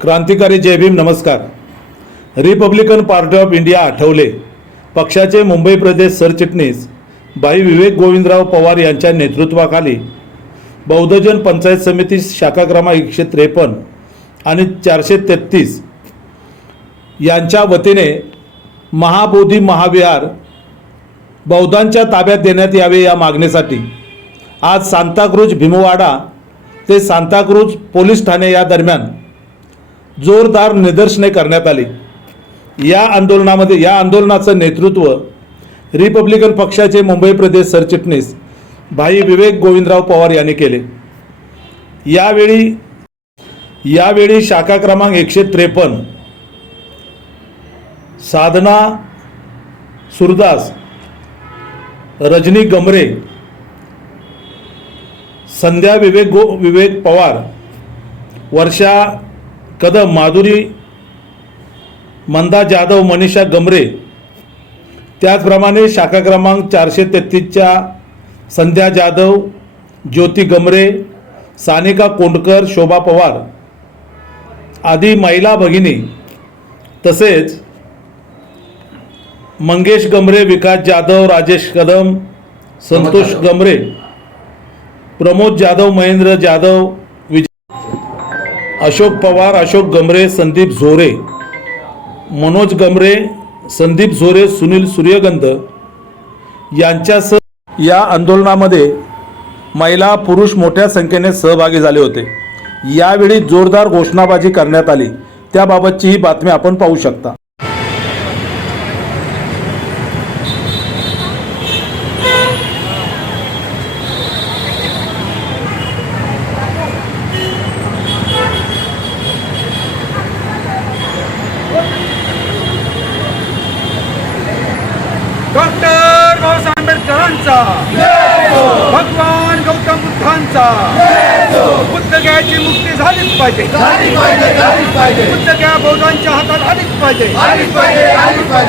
क्रांतिकारी जय भीम नमस्कार. Republican party of India Athawale. पक्षाचे मुंबई प्रदेश सरचिटणीस भाई विवेक गोविंदराव पवार यांच्या नेतृत्वाखाली बौद्धजन पंचायत समिती शाखा क्रमांक एकशे त्रेपन्न आणि चारशे तेहतीस यांच्या वतीने महाबोधी महाविहार बौद्धांच्या ताब्यात देण्यात यावे या मागणीसाठी आज सांताक्रूज भीमवाडा ते सांताक्रूज पोलीस ठाणे या दरम्यान जोरदार निदर्शने करण्यात आली. या आंदोलनामध्ये या आंदोलनाचं नेतृत्व रिपब्लिकन पक्षाचे मुंबई प्रदेश सरचिटणीस भाई विवेक गोविंदराव पवार यांनी केले. यावेळी यावेळी शाखा क्रमांक एकशे त्रेपन्न साधना सुरदास रजनी गमरे संध्या विवेक गो विवेक पवार वर्षा कदम माधुरी मंदा जाधव मनीषा गमरे त्याचप्रमाणे शाखा क्रमांक चारशे तेहतीसच्या संध्या जाधव ज्योती गमरे सानिका कोंडकर शोभा पवार आदी महिला भगिनी. तसेच मंगेश गमरे विकास जाधव राजेश कदम संतोष गमरे प्रमोद जाधव महेंद्र जाधव अशोक पवार अशोक गमरे संदीप झोरे मनोज गमरे संदीप झोरे सुनील सूर्यगंध यांच्यासह या आंदोलनामध्ये महिला पुरुष मोठ्या संख्येने सहभागी झाले होते. यावेळी जोरदार घोषणाबाजी करण्यात आली. त्याबाबतची ही बातमी आपण पाहू शकता. झालीच पाहिजे घ्या बौद्धांच्या हातात आलीच पाहिजे.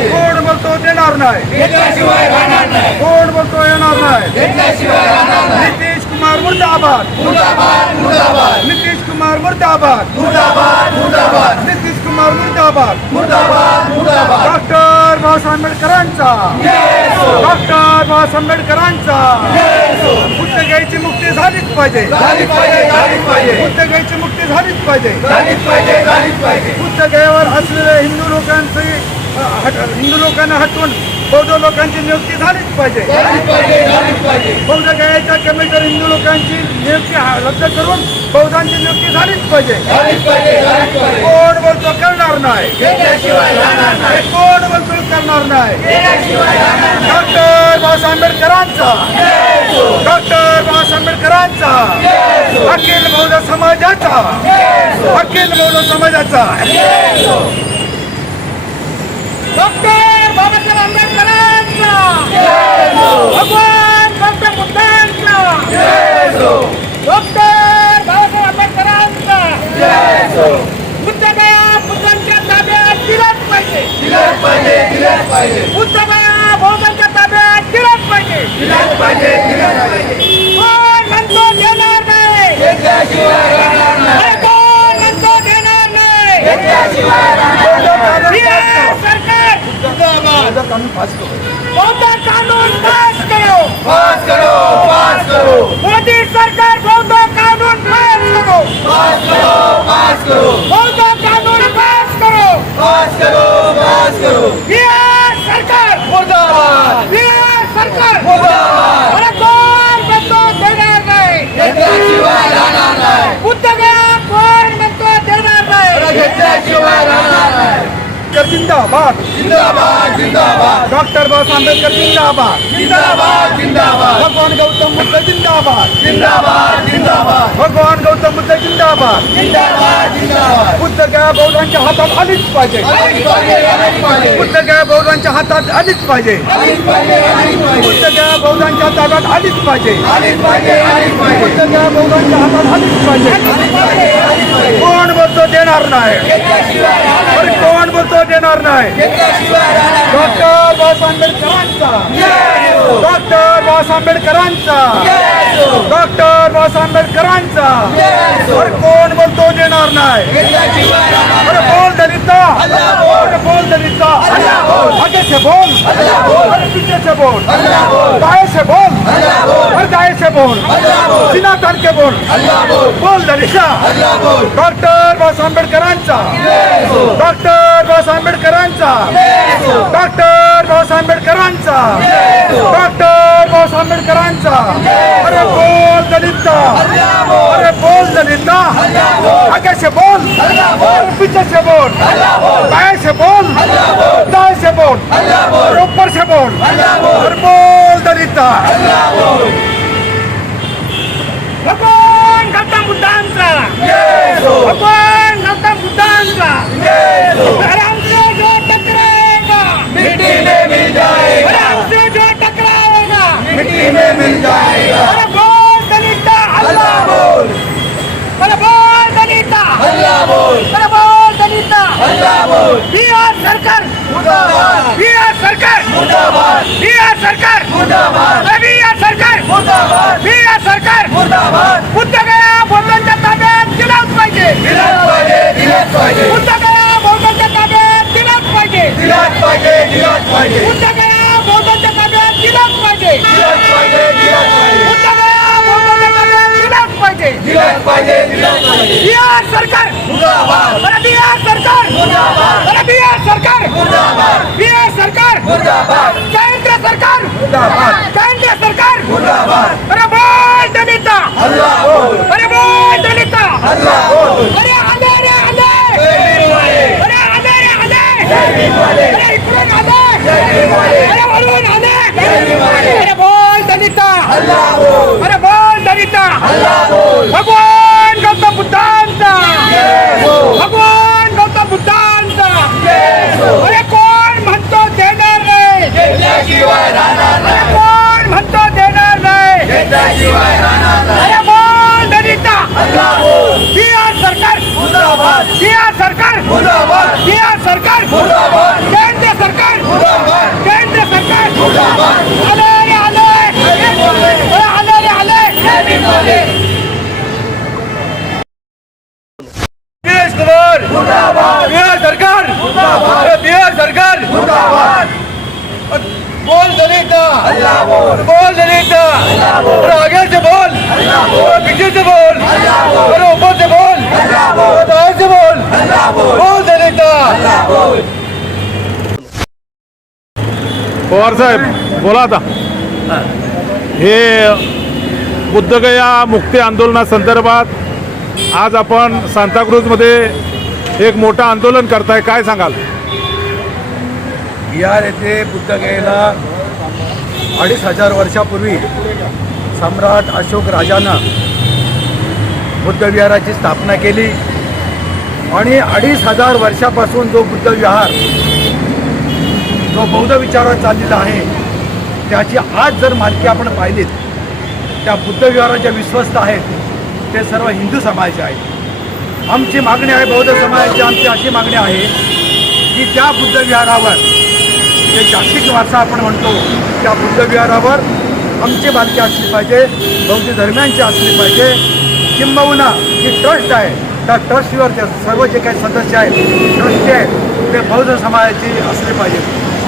कोण बोलतो देणार नाही. कोण बोलतो येणार नाही. नितीश कुमार मुर्दाबाद. नितीश कुमार मुर्दाबाद. नितीश कुमार मुर्दाबाद. डॉक्टर बाबासाहेब आंबेडकरांचा. डॉक्टर बाबासाहेब आंबेडकरांचा. घ्यायची मुक्ती झालीच पाहिजे. बुद्ध घ्यायची मुक्ती झालीच पाहिजे. बुद्ध गयावर असलेल्या हिंदू लोकांची हिंदू लोकांना हटवून बौद्ध लोकांची नियुक्ती झालीच पाहिजे. बौद्ध गयाच्या कमिटीवर हिंदू लोकांची नियुक्ती हा- रद्द करून बौद्धांची नियुक्ती झालीच पाहिजे कोण बोलतो करणार नाही कोण बोलतो करणार नाही डॉक्टर बाबासाहेब आंबेडकरांचा डॉक्टर बाबासाहेब आंबेडकरांचा अखिल बौद्ध समाजाचा. अखिल बौद्ध समाजाचा. डॉक्टर बाबासाहेब आंबेडकरांचा भगवान डॉक्टर बुद्धांचा डॉक्टर बाबासाहेब आंबेडकरांचा बुद्धगया बुद्धांच्या ताब्यात दिलाच पाहिजे बुद्धगया बौद्धांच्या ताब्यात दिलाच पाहिजे कोण म्हणतो देणार नाही अरे कोण म्हणतो देणार ये सरकार बौद्ध कानून पास करो मोदी सरकार बौद्ध कानून पास करो बौद्ध कानून पास करो ये सरकार ये सरकार अरे कोण म्हणतो देणार नाही बुद्ध गया कोण म्हणतो देणार नाही जिंदाबाद. डॉक्टर बाबासाहेब आंबेडकर जिंदाबाद. भगवान गौतम बुद्ध जिंदाबाद. भगवान गौतम बुद्ध जिंदाबाद. बुद्ध गया बौद्धांच्या हातात आलीच पाहिजे. बुद्ध गया बौद्धांच्या हातात आलीच पाहिजे. बुद्ध गया बौद्धांच्या ताब्यात आलीच पाहिजे. बुद्ध गया बौद्धांच्या हातात आलीच पाहिजे. बोलतो देणार नाही. अरे कोण बोलतो देणार नाही? डॉक्टर बाबासाहेब आंबेडकरांचा डॉक्टर बाबासाहेब आंबेडकरांचा डॉक्टर बाबासाहेब आंबेडकरांचा अरे कोण घेणार नाही अरे बोल दलिता। बोल दलिता। आगे से बोल। अरे पीछे से बोल। दाएँ से बोल। अरे दाएँ से बोल। सीना ताण के बोल। बोल दलिता। डॉक्टर बाबासाहेब आंबेडकरांचा डॉक्टर बाबासाहेब आंबेडकरांचा डॉक्टर बाबासाहेब आंबेडकरांचा बोल दलिता अरे बोल दलिता आगे से बोल और पीछे से बोल बाएं से बोल दाएं से बोल और ऊपर से बोल और बोल दलिता सरकार! बिहार सरकार! बिहार सरकार! बिहार सरकार! बिहार सरकार! मुर्दाबाद! बुद्ध गया बोलवांच्या ताब्यात दिलाच पाहिजे! दिलाच पाहिजे दिलाच पाहिजे! बुद्ध गया बोलवांच्या ताब्यात दिलाच पाहिजे! दिलाच पाहिजे दिलाच पाहिजे! बुद्ध गया बोलवांच्या ताब्यात दिलाच पाहिजे! दिलाच पाहिजे दिलाच पाहिजे! बुद्ध गया बोलवांच्या ताब्यात दिलाच पाहिजे! बिहार सरकार! मुर्दाबाद! बिहार सरकार! मुर्दाबाद! बिहार सरकार! मुर्दाबाद! बिहार सरकार! मुर्दाबाद! केंद्र सरकार! मुर्दाबाद! केंद्र सरकार! मुर्दाबाद! अरे बोल दलिता! अल्लाह बोल! अरे बोल दलिता! अल्लाह बोल! अरे आले रे आले! जय अरे आले रे आले! भीमवाले. अरे इकडून आले! भीमवाले. अरे वरून आले! भीमवाले. अरे बोल दलिता! अल्लाह बोल! घेतल्याशिवाय बोल बोल दलिता। बोल और आगे से बोल अल्लाह बोल पीछे से बोल अल्लाह बोल और ऊपर से बोल अल्लाह बोल दाएं से बोल अल्लाह बोल बोल दलिता। अल्लाह बोल पवार साहेब बोला आता. हे बुद्धगया मुक्ती आंदोलनासंदर्भात आज आपण सांताक्रूजमध्ये एक मोठं आंदोलन करताय काय सांगाल? बिहार येथे बुद्धगयेला अडीच हजार वर्षापूर्वी सम्राट अशोक राजानं बुद्धविहाराची स्थापना केली. आणि अडीच हजार वर्षापासून जो बुद्धविहार जो बौद्ध विचारावर चाललेला आहे त्याची आज जर मालकी आपण पाहिलीत त्या बुद्धविहाराच्या विश्वस्त आहेत ते सर्व हिंदू समाज आहेत. आमची मागणी आहे बौद्ध समाजाची आमची अशी मागणी आहे की त्या बुद्धविहारावर जे जागतिक वारसा आपण म्हणतो त्या बुद्धविहारावर आमची बालके असली पाहिजे बौद्ध धर्मियांची असली पाहिजे. किंबहुना जी ट्रस्ट आहे त्या ट्रस्टवरचे सर्व जे काही सदस्य आहेत ट्रस्टी आहेत ते बौद्ध समाजाची असले पाहिजे.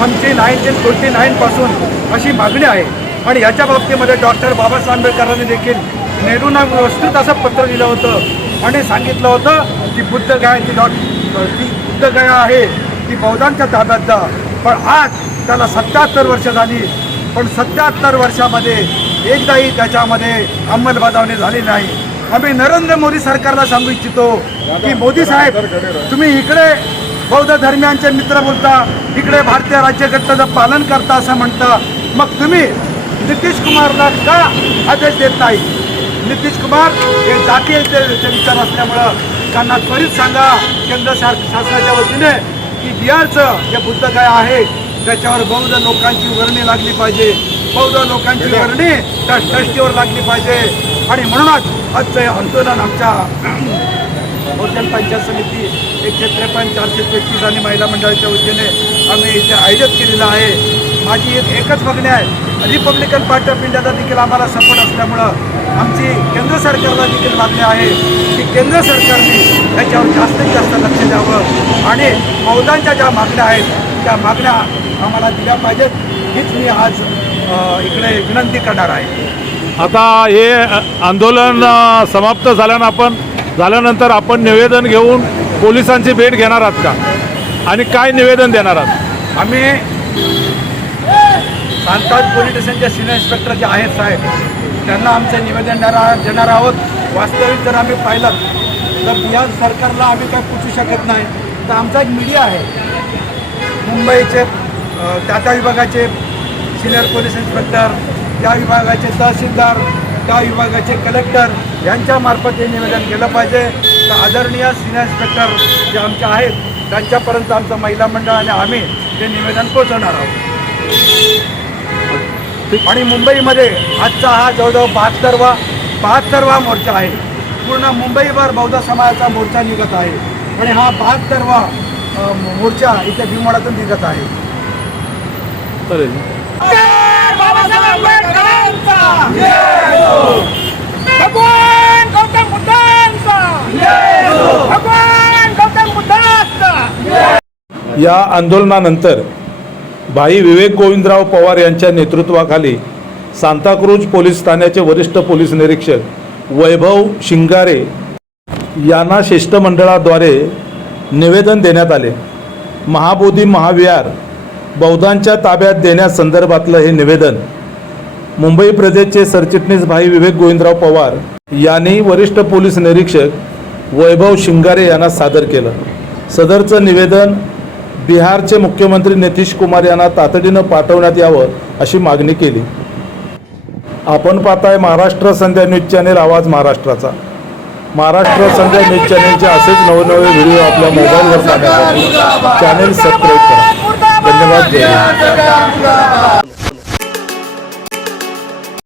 आमची नाईनटीन फोर्टी नाईनपासून अशी मागणी आहे. आणि याच्या बाबतीमध्ये डॉक्टर बाबासाहेब आंबेडकरांनी देखील नेहरूंना व्यवस्थित असं पत्र दिलं होतं आणि सांगितलं होतं की बुद्ध गाय ती डॉट ती बुद्ध गया आहे ती बौद्धांच्या ताब्यात जा. पण आज त्याला सत्याहत्तर वर्ष झाली. पण सत्याहत्तर वर्षामध्ये एकदाही त्याच्यामध्ये अंमलबजावणी झाली नाही. आम्ही नरेंद्र मोदी सरकारला सांगू इच्छितो की मोदी साहेब तुम्ही इकडे बौद्ध धर्मियांचे मित्र बोलता इकडे भारतीय राज्यघटनेचं पालन करता असं म्हणता. मग तुम्ही नितीश कुमारला का आदेश देत नाही? नितीश कुमार हे जातीय विचार असल्यामुळं त्यांना त्वरित सांगा केंद्र शास शासनाच्या वतीने की बिहारचं जे बुद्ध काय आहे त्याच्यावर बौद्ध लोकांची वर्णी लागली पाहिजे. बौद्ध लोकांची वर्णी त्या ट्रस्टीवर लागली पाहिजे. आणि म्हणूनच आजचं हे आंदोलन आमच्या बहुजन पंचायत समिती एकशे त्रेपन्न चारशे तेहतीस आणि महिला मंडळाच्या वतीने आम्ही इथे आयोजित केलेलं आहे. माझी एक एकच मागणी आहे. रिपब्लिकन पार्टी ऑफ इंडियाचा देखील आम्हाला सपोर्ट असल्यामुळं आमची केंद्र सरकारला देखील मागणी आहे की केंद्र सरकारने याच्यावर जास्तीत जास्त लक्ष द्यावं आणि बहुतांच्या ज्या मागण्या आहेत त्या मागण्या आम्हाला दिल्या पाहिजेत. हीच मी आज इकडे विनंती करणार आहे. आता हे आंदोलन समाप्त झाल्यानं आपण झाल्यानंतर आपण निवेदन घेऊन पोलिसांची भेट घेणार आहात का? आणि काय निवेदन देणार आहात? आम्ही सांताज पोलीस स्टेशनचे सिनियर इन्स्पेक्टर जे आहेत साहेब त्यांना आमचं निवेदन देणार देणार आहोत. वास्तविक जर आम्ही पाहिलं तर बिहार सरकारला आम्ही काय पूछू शकत नाही. तर आमचा एक मीडिया आहे. मुंबईचे त्या त्या विभागाचे सिनियर पोलीस इन्स्पेक्टर त्या विभागाचे तहसीलदार त्या विभागाचे कलेक्टर यांच्यामार्फत हे निवेदन केलं पाहिजे. तर आदरणीय सिनियर इन्स्पेक्टर जे आमचे आहेत त्यांच्यापर्यंत आमचं महिला मंडळ आणि आम्ही ते निवेदन पोहोचवणार आहोत. आणि मुंबईमध्ये आजचा हा जवळजवळ बहात्तरवा बहात्तरवा मोर्चा आहे. पूर्ण मुंबईभर बौद्ध समाजाचा मोर्चा निघत आहे. आणि हा बहात्तरवा मोर्चा इथे भीमवाडातून निघत आहे. या आंदोलनानंतर भाई विवेक गोविंदराव पवार यांच्या नेतृत्वाखाली सांताक्रूज पोलीस ठाण्याचे वरिष्ठ पोलीस निरीक्षक वैभव शिंगारे यांना शिष्टमंडळाद्वारे निवेदन देण्यात आले. महाबोधी महाविहार बौद्धांच्या ताब्यात देण्यासंदर्भातलं हे निवेदन. मुंबई प्रदेशचे सरचिटणीस भाई विवेक गोविंदराव पवार यांनी वरिष्ठ पोलीस निरीक्षक वैभव शिंगारे यांना सादर केलं. सदरचं निवेदन बिहारचे मुख्यमंत्री नितीश कुमार यांना तातडीनं पाठवण्यात यावं अशी मागणी केली. आपण पाहताय महाराष्ट्र संध्या न्यूज चॅनेल आवाज महाराष्ट्राचा. महाराष्ट्र संध्या न्यूज चॅनेलचे असेच नवनवे व्हिडिओ आपल्या मोबाईलवर पाहण्यासाठी चॅनेल सबस्क्राईब करा. धन्यवाद. जय